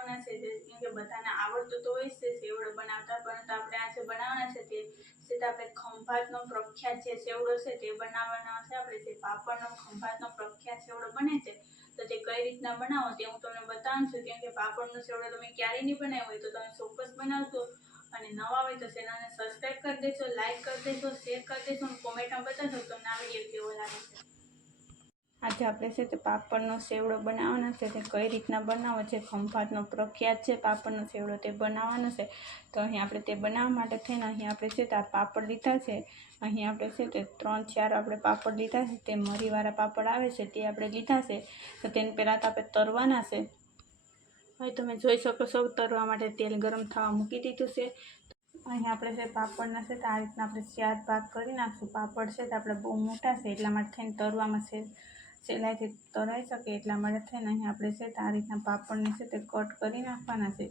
બનાવવાના છે કેમ કે બધાને આવડતું તો હોય છે સેવડો બનાવતા, પરંતુ આપણે આજે બનાવવાના છે તે આપણે ખંભાતનો પ્રખ્યાત જે સેવડો છે તે બનાવવાના છે. આપણે જે પાપડનો ખંભાતનો પ્રખ્યાત સેવડો બને છે તો તે કઈ રીતના બનાવો તે હું તમને બતાવું છું. કેમ કે પાપડનો સેવડો તમે ક્યારેય નહીં બનાવ્યો હોય તો તમે ચોક્કસ બનાવજો, અને નવા હોય તો ચેનલને સબસ્ક્રાઇબ કરી દેજો, લાઈક કરી દેજો, શેર કરી દેજો અને કોમેન્ટમાં બતાવજો તમને આ વિડીયો કેવો લાગે છે. આજે આપણે છે તે પાપડનો સેવડો બનાવવાનો છે. તે કઈ રીતના બનાવો છે, ખંભાતનો પ્રખ્યાત છે પાપડનો સેવડો તે બનાવવાનો છે. તો અહીં આપણે તે બનાવવા માટે થઈને અહીં આપણે છે તે આ પાપડ લીધા છે. અહીં આપણે છે તે 3-4 આપણે પાપડ લીધા છે. તે મરીવાળા પાપડ આવે છે તે આપણે લીધા છે. તો તેને પહેલાં તો આપણે તરવાના છે. હવે તમે જોઈ શકો છો તરવા માટે તેલ ગરમ થવા મૂકી દીધું છે. અહીં આપણે છે પાપડના છે તો આ રીતના આપણે 4 ભાગ કરી નાખશું. પાપડ છે તો આપણે બહુ મોટા છે એટલા માટે થઈને તરવામાં છે સહેલાઈથી તરાઈ શકે એટલા માટે થઈને અહીં આપણે છે તો આ રીતના પાપડને છે તે કટ કરી નાખવાના છે.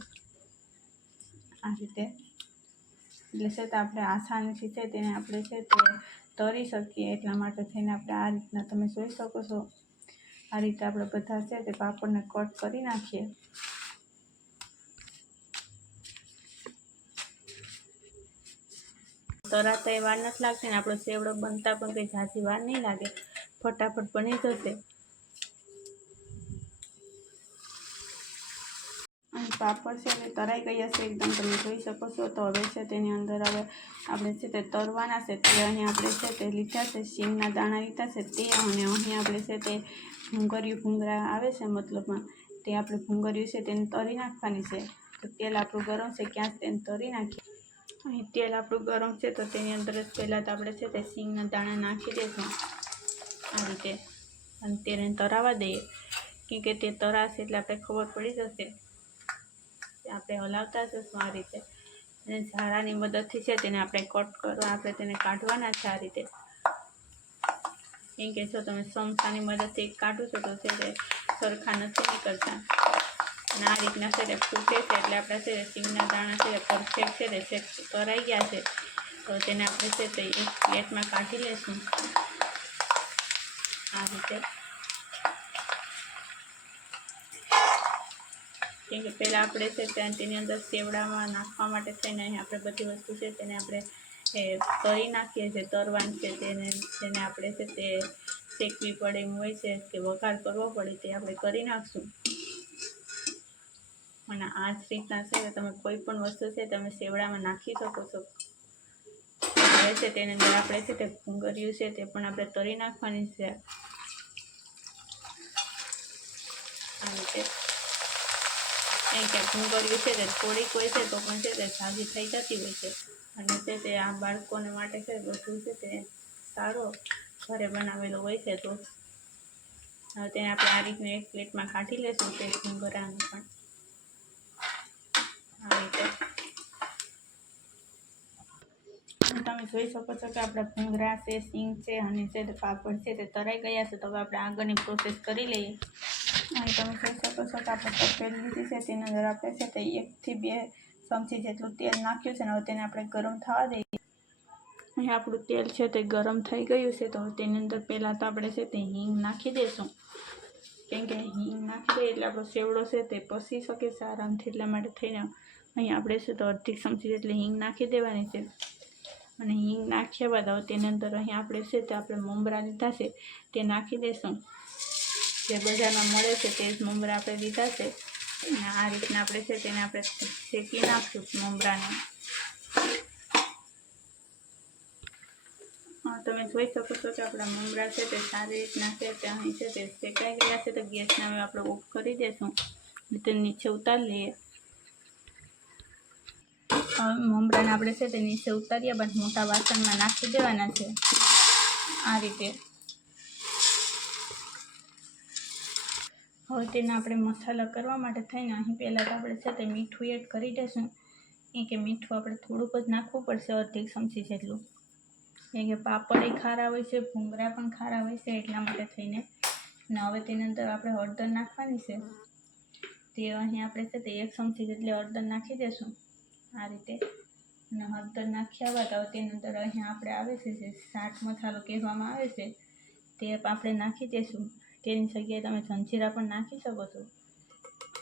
આ રીતે એટલે છે તો આપણે આસાનીથી છે તેને આપણે છે તે તરી શકીએ એટલા માટે થઈને આપણે આ રીતના તમે જોઈ શકો છો આ રીતે આપણે બધા છે તે પાપડને કટ કરી નાખીએ. તરાતા એ વાર નથી લાગતી ને આપણો સેવડો બનતા પણ કંઈ ઝાઝી વાર નહીં લાગે, ફટાફટ બની જશે. અને પાપડ છે તે તરાઈ ગયા છે એકદમ તમે જોઈ શકો છો. તો હવે છે તેની અંદર હવે આપણે છે તે તરવાના છે. તે અહીં આપણે છે તે લીધા છે શીંગના દાણા લીધા છે તે, અને અહીં આપણે છે તે ભૂંગળા આવે છે મતલબમાં તે આપણે ભૂંગળીયું છે તેને તરી નાખવાની છે. તો તેલ આપણું ગરમ છે ક્યાં તેને તરી નાખીએ. અહીં તેલ આપણું ગરમ છે તો તેની અંદર જ પહેલાં તો આપણે છે તે શીંગના દાણા નાખી દઈશું આ રીતે, અને તેને તરાવા દઈએ. કેમ કે તે તરાશે એટલે આપણે ખબર પડી જશે. આપણે હલાવતા જઈશું આ રીતે, અને ઝારાની મદદથી છે તેને આપણે કટ કરવા આપણે તેને કાઢવાના છે આ રીતે. કેમ કે જો તમે સમસાની મદદથી કાઢો છો તો છે તે સરખા નથી નીકળતા. અને આ રીતના છે તે ફૂટે છે એટલે આપણા છે શીંગના દાણા છે તે પરફેક્ટ છે તે તરાઈ ગયા છે. તો તેને આપણે છે તે એક પ્લેટમાં કાઢી લઈશું આ રીતે. કેમ કે પહેલાં આપણે છે ત્યાં તેની અંદર સેવડામાં નાખવા માટે થઈને અહીં આપણે બધી વસ્તુ છે તેને આપણે તરી નાખીએ છીએ. તરવાની છે તેને આપણે છે તે શેકવી પડે એમ હોય છે કે વઘાર કરવો પડે તે આપણે કરી નાખશું. અને આ જ રીતના છે કે તમે કોઈ પણ વસ્તુ છે તમે સેવડામાં નાખી શકો છો. હવે છે તેની અંદર આપણે છે તે ભૂંગળીયું છે તે પણ આપણે તરી નાખવાની છે આ રીતે. કેમ કે ભૂંગળીયું છે તે થોડીક હોય છે તો પણ છે તે ઝાઝી થઈ જતી હોય છે. અને તે આ બાળકોને માટે છે બધું છે તે સારો ઘરે બનાવેલો હોય છે. તો હવે તેને આપણે આ રીતને એક પ્લેટમાં કાઢી લઈશું તે ભૂંગળાને પણ આ રીતે. તમે જોઈ શકો છો કે આપણા ભૂંગળા છે, શીંગ છે અને છે તે પાપડ છે તે તરાઈ ગયા છે. તો હવે આપણે આગળની પ્રોસેસ કરી લઈએ. અહીં તમે જોઈ શકો છો કે આપણે તપેલી લીધી છે તેની અંદર આપણે છે તે 1 થી 2 ચમચી જેટલું તેલ નાખ્યું છે. હવે તેને આપણે ગરમ થવા દઈએ. અહીં આપણું તેલ છે તે ગરમ થઈ ગયું છે. તો તેની અંદર પહેલાં તો આપણે છે તે હિંગ નાખી દઈશું. કેમ કે હિંગ નાખી દઈએ એટલે આપણો સેવડો છે તે પસી શકે છે આરામથી. એટલા માટે થઈને અહીં આપણે છે તો 1/2 ચમચી જેટલી હિંગ નાખી દેવાની છે. અને હિંગ નાખ્યા બાદ હવે તેની અંદર અહીં આપણે છે તે આપણે મમરા લીધા છે તે નાખી દઈશું. જે બજારમાં મળે છે તે જ મમરા આપણે લીધા છે. અને આ રીતના આપણે છે તેને આપણે શેકી નાખશું મમરાને. તમે જોઈ શકો છો કે આપણા મમરા છે તે સારી રીતના છે તે અહીં છે તે શેકાઈ ગયા છે. તો ગેસને હવે આપણે ઓફ કરી દઈશું અને તે નીચે ઉતારી લઈએ. મમરાને આપણે છે તે નીચે ઉતાર્યા બાદ મોટા વાસણમાં નાખી દેવાના છે આ રીતે. હવે તેના આપણે મસાલા કરવા માટે થઈને અહીં પહેલાં તો આપણે છે તે મીઠું એડ કરી દઈશું. કેમ કે મીઠું આપણે થોડુંક જ નાખવું પડશે 1/2 ચમચી જેટલું. કેમ કે પાપડ એ ખારા હોય છે, ભૂંગળા પણ ખારા હોય છે એટલા માટે થઈને. અને હવે તેની અંદર આપણે હળદર નાખવાની છે. તે અહીં આપણે છે તે 1 ચમચી જેટલી હળદર નાખી દઈશું આ રીતે. અને હળદર નાખ્યા બાદ હવે તેની અંદર અહીંયા આપણે આવે છે જે ચાટ મસાલો કહેવામાં આવે છે તે આપણે નાખી દઈશું. તેની જગ્યાએ તમે જલજીરા પણ નાખી શકો છો.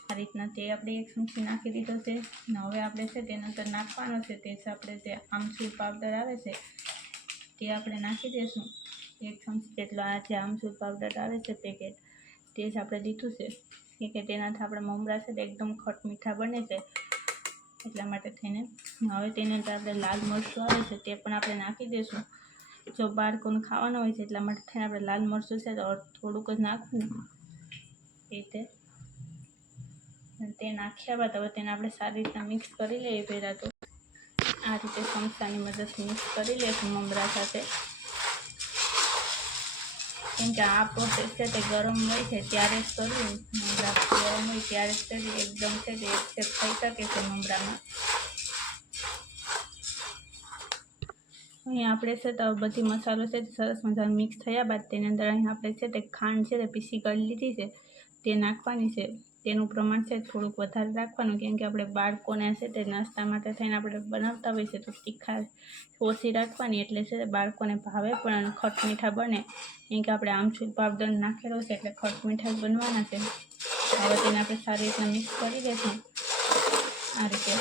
આ રીતના તે આપણે 1 ચમચી નાખી દીધો છે. ને હવે આપણે છે તેના અંદર નાખવાનો છે તે છે આપણે જે આમચૂર પાવડર આવે છે તે આપણે નાખી દઈશું. 1 ચમચી જેટલો આ જે આમચૂર પાવડર આવે છે પેકેટ તે જ આપણે દીધું છે કે તેનાથી આપણા મમરા છે તે એકદમ ખટ મીઠા બને છે. એટલા માટે થઈને હવે તેની અંદર આપણે લાલ મરચું આવે છે તે પણ આપણે નાખી દઈશું. જો બાળકોને ખાવાનું હોય છે એટલા માટે થઈને આપણે લાલ મરચું છે તો થોડુંક જ નાખવું રીતે. તે નાખ્યા બાદ હવે તેને આપણે સારી રીતના મિક્સ કરી લઈએ. પહેલાં તો આ રીતે ચમચાની મદદથી મિક્સ કરી લઈશું મમરા સાથે, કેમ કે આ પ્રોસેસ છે તે ગરમ હોય છે ત્યારે જ કરવું. મમરા ગરમ હોય ત્યારે જ કરી એકદમ છે તે એકસેપ થઈ શકે છે મમરામાં. અહીં આપણે છે તો બધી મસાલો છે તે સરસ મજાનો મિક્સ થયા બાદ તેની અંદર અહીં આપણે છે તે ખાંડ છે તે પીસી કરી લીધી છે તે નાખવાની છે. તેનું પ્રમાણ છે થોડુંક વધારે રાખવાનું, કેમ કે આપણે બાળકોને છે તે નાસ્તા માટે થઈને આપણે બનાવતા હોય છે તો તીખા ઓછી રાખવાની, એટલે છે બાળકોને ભાવે પણ અને ખટ મીઠા બને. કેમ કે આપણે આમચૂર પાવડર નાખેલો છે એટલે ખટ મીઠા જ બનવાના છે. હવે તેને આપણે સારી રીતના મિક્સ કરી દઈશું આ રીતે.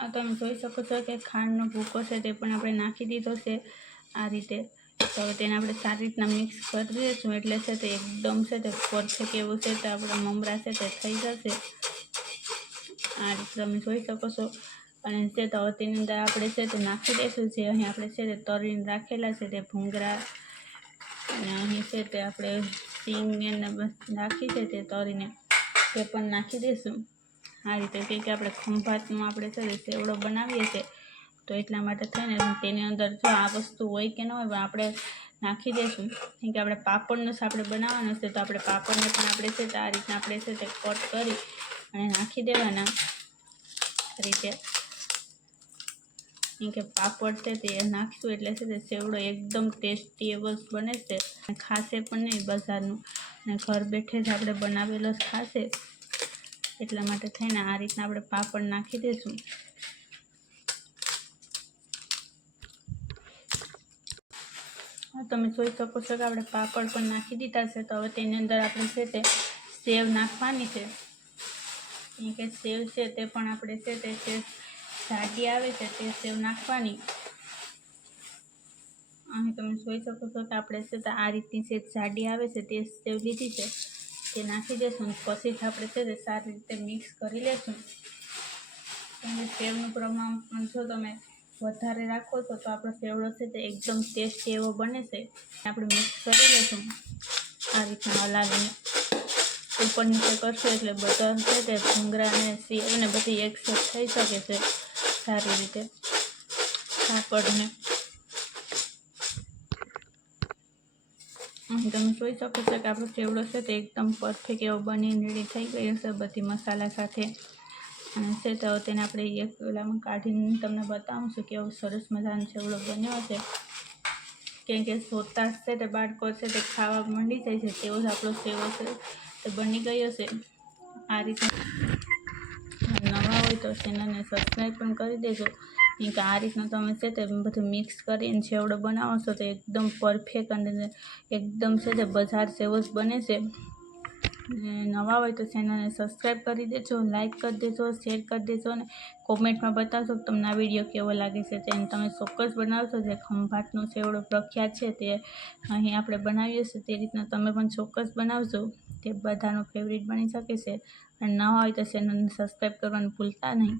આ તમે જોઈ શકો છો કે ખાંડનો ભૂકો છે તે પણ આપણે નાખી દીધો છે આ રીતે. તો હવે તેને આપણે સારી રીતના મિક્સ કરી દઈશું એટલે છે તે એકદમ છે તે પરફેક્ટ એવું છે તે આપણા મમરા છે તે થઈ જશે. આ રીતે તમે જોઈ શકો છો. અને છે તો હવે તેની અંદર આપણે છે તે નાખી દઈશું જે અહીં આપણે છે તે તળીને રાખેલા છે તે ભૂંગળા, અને અહીં છે તે આપણે સિંગને નાખી છે તે તળીને તે પણ નાખી દઈશું આ રીતે. કે આપણે ખંભાતનો આપણે છે તે સેવડો બનાવીએ છીએ તો એટલા માટે થઈને તેની અંદર જો આ વસ્તુ હોય કે ન હોય પણ આપણે નાખી દઈશું. કેમ કે આપણે પાપડનો જ આપણે બનાવવાનો છે તો આપણે પાપડને પણ આપણે છે તે આ રીતના આપણે છે તે કટ કરી અને નાખી દેવાના રીતે. કેમ કે પાપડ છે તે નાખીશું એટલે છે તે સેવડો એકદમ ટેસ્ટી એવો જ બને છે. ખાશે પણ નહીં બજારનું, અને ઘર બેઠે જ આપણે બનાવેલો જ ખાશે. એટલા માટે થઈને આ રીતના આપણે પાપડ નાખી દઈશું. તમે જોઈ શકો છો કે આપણે પાપડ પણ નાખી દીધા છે. તો હવે તેની અંદર આપણે છે તે સેવ નાખવાની છે. કેમ કે સેવ છે તે પણ આપણે છે તે જાડી આવે છે તે સેવ નાખવાની. અહીં તમે જોઈ શકો છો કે આપણે છે તે આ રીતની સેવ જાડી આવે છે તે સેવ લીધી છે તે નાખી દઈશું. પછી જ આપણે છે તે સારી રીતે મિક્સ કરી લઈશું. અને સેવનું પ્રમાણ પણ જો તમે વધારે રાખો છો તો આપણો સેવડો છે તે એકદમ ટેસ્ટી એવો બને છે. આપણે મિક્સ કરી લઈશું આ રીતના હલાવીને. ઉપર નીચે કરશું એટલે બધા છે તે ભૂંગળા અને સેવ ને બધી એકસેપ થઈ શકે છે સારી રીતે પાપડને. તમે જોઈ શકો છો કે આપણો સેવડો છે તે એકદમ પરફેક્ટ એવો બની રેડી થઈ ગયો છે બધી મસાલા સાથે. અને છે તો તેને આપણે એક પેલામાં કાઢીને તમને બતાવું છું કે એવો સરસ મજાનો સેવડો બન્યો છે. કેમ કે જોતા છે તે બાળકો છે તે ખાવા માંડી જાય છે તેવો જ આપણો સેવડો છે તે બની ગયો છે આ રીતે. નવા હોય તો ચેનલને સબસ્ક્રાઈબ પણ કરી દેજો. કેમ કે આ રીતના તમે છે તે બધું મિક્સ કરીને સેવડો બનાવો છો તો એકદમ પરફેક્ટ અને એકદમ છે તે બજાર જેવો જ બને છે. નવા હોય તો ચેનલને સબસ્ક્રાઈબ કરી દેજો, લાઇક કરી દેજો, શેર કરી દેજો અને કોમેન્ટમાં બતાવશો કે તમને આ વિડીયો કેવો લાગે છે. તેને તમે ચોક્કસ બનાવશો. જે ખંભાતનો સેવડો પ્રખ્યાત છે તે અહીં આપણે બનાવીએ છીએ તે રીતના તમે પણ ચોક્કસ બનાવજો. તે બધાનો ફેવરિટ બની શકે છે. અને ન હોય તો ચેનલને સબસ્ક્રાઈબ કરવાનું ભૂલતા નહીં.